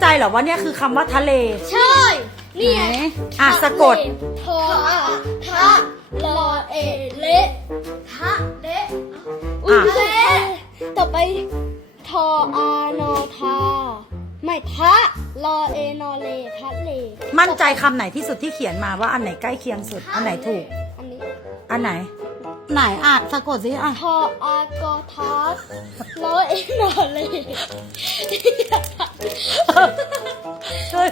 ใจเหรอว่าเนี่ยคือคำว่าทะเล ใช่นี่ไง สะกด ทอทะลอเอเละทะเละอุ้ยเละต่อไปทออานอทาไม่ทะลอเอนอเลทะเล มั่นใจคำไหนที่สุดที่เขียนมาว่าอันไหนใกล้เคียงสุดอันไหนถูก อันนี้ อันไหนสะกดสิทออากอทัสลอเอนอเล ช่วย